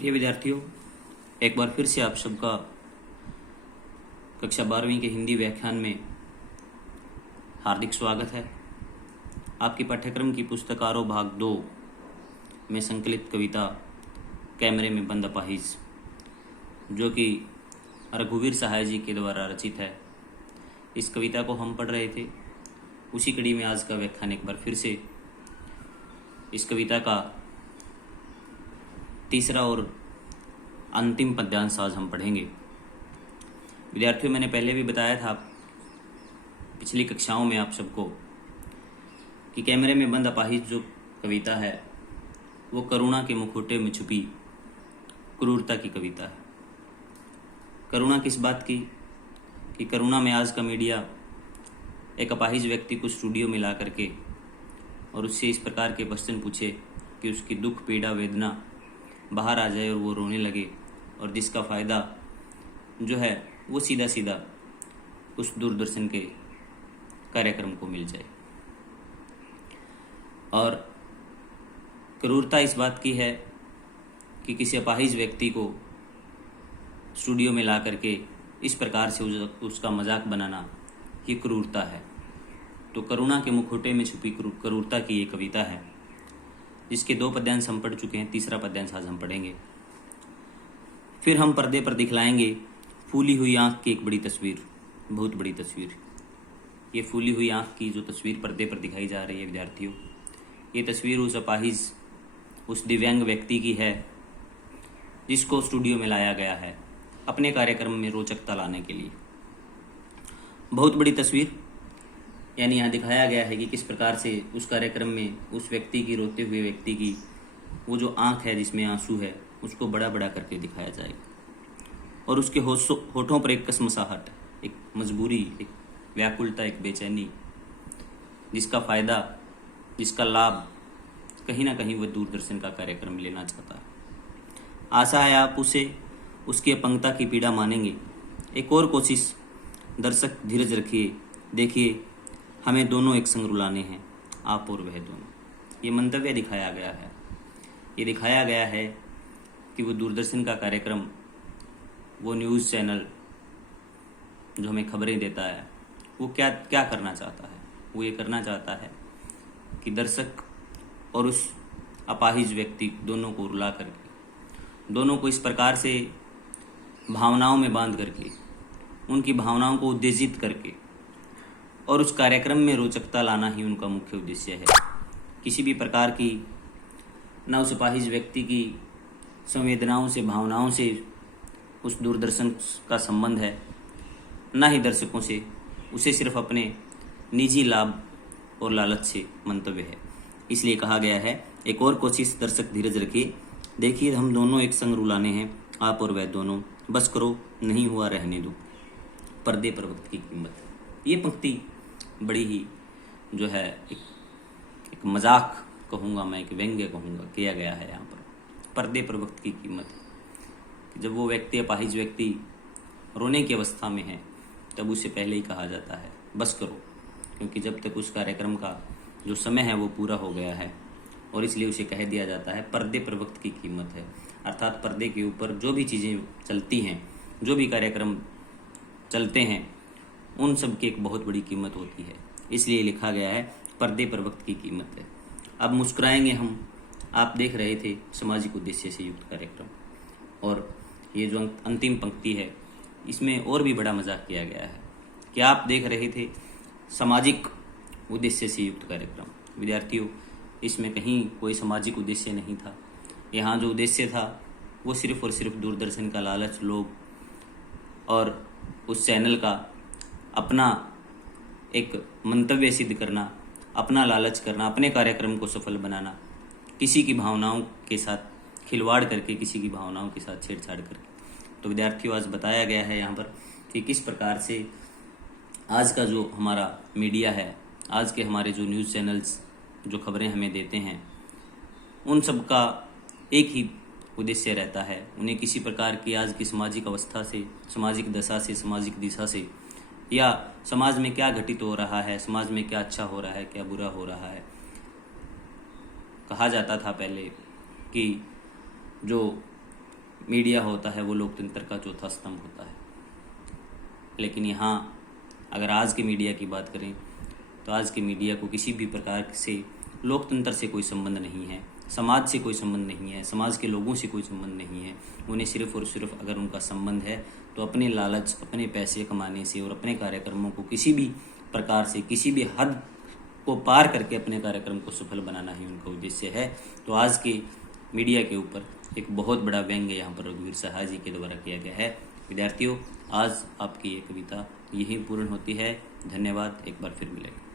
प्रिय विद्यार्थियों, एक बार फिर से आप सबका कक्षा 12वीं के हिंदी व्याख्यान में हार्दिक स्वागत है। आपकी पाठ्यक्रम की पुस्तक आरो भाग 2 में संकलित कविता कैमरे में बंद अपाहिज, जो कि रघुवीर सहाय जी के द्वारा रचित है, इस कविता को हम पढ़ रहे थे। उसी कड़ी में आज का व्याख्यान एक बार फिर से इस कविता का तीसरा और अंतिम पद्यांश आज हम पढ़ेंगे। विद्यार्थियों, मैंने पहले भी बताया था पिछली कक्षाओं में आप सबको कि कैमरे में बंद अपाहिज जो कविता है वो करुणा के मुखौटे में छुपी क्रूरता की कविता है। करुणा किस बात की? कि करुणा में आज का मीडिया एक अपाहिज व्यक्ति को स्टूडियो में ला करके और उससे इस प्रकार के क्वेश्चन पूछे कि उसकी दुख पीड़ा वेदना बाहर आ जाए और वो रोने लगे, और जिसका फ़ायदा जो है वो सीधा सीधा उस दूरदर्शन के कार्यक्रम को मिल जाए। और क्रूरता इस बात की है कि किसी अपाहिज व्यक्ति को स्टूडियो में ला करके इस प्रकार से उसका मजाक बनाना, ये क्रूरता है। तो करुणा के मुखौटे में छुपी क्रूरता की ये कविता है, जिसके 2 पद्यांश हम पढ़ चुके हैं। तीसरा पद्यांश आज हम पढ़ेंगे। फिर हम पर्दे पर दिखलाएंगे फूली हुई आँख की एक बड़ी तस्वीर, बहुत बड़ी तस्वीर। ये फूली हुई आँख की जो तस्वीर पर्दे पर दिखाई जा रही है विद्यार्थियों, ये तस्वीर उस अपाहिज, उस दिव्यांग व्यक्ति की है जिसको स्टूडियो में लाया गया है अपने कार्यक्रम में रोचकता लाने के लिए। बहुत बड़ी तस्वीर, यानी यहाँ दिखाया गया है कि किस प्रकार से उस कार्यक्रम में उस व्यक्ति की, रोते हुए व्यक्ति की वो जो आँख है जिसमें आंसू है, उसको बड़ा बड़ा करके दिखाया जाएगा। और उसके होठों पर एक कसमसाहट, एक मजबूरी, एक व्याकुलता, एक बेचैनी, जिसका फ़ायदा, जिसका लाभ कहीं ना कहीं वह दूरदर्शन का कार्यक्रम लेना चाहता है। आशा है आप उसे, उसकी अपंगता की पीड़ा मानेंगे। एक और कोशिश, दर्शक धीरज रखिए, देखिए हमें दोनों एक संग रुलाने हैं, आप और वह दोनों। ये मंतव्य दिखाया गया है। ये दिखाया गया है कि वो दूरदर्शन का कार्यक्रम, वो न्यूज़ चैनल जो हमें खबरें देता है, वो क्या क्या करना चाहता है। वो ये करना चाहता है कि दर्शक और उस अपाहिज व्यक्ति दोनों को रुला करके, दोनों को इस प्रकार से भावनाओं में बांध करके, उनकी भावनाओं को उत्तेजित करके और उस कार्यक्रम में रोचकता लाना ही उनका मुख्य उद्देश्य है। किसी भी प्रकार की न उस अपाहिज व्यक्ति की संवेदनाओं से, भावनाओं से उस दूरदर्शन का संबंध है, न ही दर्शकों से। उसे सिर्फ अपने निजी लाभ और लालच से मंतव्य है। इसलिए कहा गया है, एक और कोशिश, दर्शक धीरज रखिए, देखिए हम दोनों एक संग रुलाने हैं, आप और वह दोनों, बस करो नहीं हुआ रहने दो, पर्दे पर वक्त की कीमत। ये पंक्ति बड़ी ही जो है एक मजाक कहूँगा मैं, एक व्यंग्य कहूँगा, किया गया है यहाँ पर। पर्दे पर वक्त की कीमत, जब वो व्यक्ति, अपाहिज व्यक्ति रोने की अवस्था में है, तब उसे पहले ही कहा जाता है बस करो, क्योंकि जब तक उस कार्यक्रम का जो समय है वो पूरा हो गया है, और इसलिए उसे कह दिया जाता है पर्दे पर वक्त की कीमत है। अर्थात पर्दे के ऊपर जो भी चीज़ें चलती हैं, जो भी कार्यक्रम चलते हैं, उन सब की एक बहुत बड़ी कीमत होती है। इसलिए लिखा गया है पर्दे पर वक्त की कीमत है। अब मुस्कुराएंगे हम, आप देख रहे थे सामाजिक उद्देश्य से युक्त कार्यक्रम, और ये जो अंतिम पंक्ति है इसमें और भी बड़ा मजाक किया गया है कि आप देख रहे थे सामाजिक उद्देश्य से युक्त कार्यक्रम। विद्यार्थियों, इसमें कहीं कोई सामाजिक उद्देश्य नहीं था। यहाँ जो उद्देश्य था वो सिर्फ और सिर्फ दूरदर्शन का लालच, लोभ और उस चैनल का अपना एक मंतव्य सिद्ध करना, अपना लालच करना, अपने कार्यक्रम को सफल बनाना, किसी की भावनाओं के साथ खिलवाड़ करके, किसी की भावनाओं के साथ छेड़छाड़ करके। तो विद्यार्थियों, आज बताया गया है यहाँ पर कि किस प्रकार से आज का जो हमारा मीडिया है, आज के हमारे जो न्यूज़ चैनल्स जो खबरें हमें देते हैं, उन सब का एक ही उद्देश्य रहता है। उन्हें किसी प्रकार की आज की सामाजिक अवस्था से, सामाजिक दशा से, सामाजिक दिशा से, या समाज में क्या घटित हो रहा है, समाज में क्या अच्छा हो रहा है, क्या बुरा हो रहा है। कहा जाता था पहले कि जो मीडिया होता है वो लोकतंत्र का चौथा स्तंभ होता है। लेकिन यहाँ अगर आज के मीडिया की बात करें तो आज के मीडिया को किसी भी प्रकार से लोकतंत्र से कोई संबंध नहीं है, समाज से कोई संबंध नहीं है, समाज के लोगों से कोई संबंध नहीं है। उन्हें सिर्फ और सिर्फ अगर उनका संबंध है तो अपने लालच, अपने पैसे कमाने से और अपने कार्यक्रमों को किसी भी प्रकार से, किसी भी हद को पार करके अपने कार्यक्रम को सफल बनाना ही उनका उद्देश्य है। तो आज के मीडिया के ऊपर एक बहुत बड़ा व्यंग्य यहाँ पर रघुवीर सहाय जी के द्वारा किया गया है। विद्यार्थियों, आज आपकी ये कविता यहीं पूर्ण होती है। धन्यवाद, एक बार फिर मिलेंगे।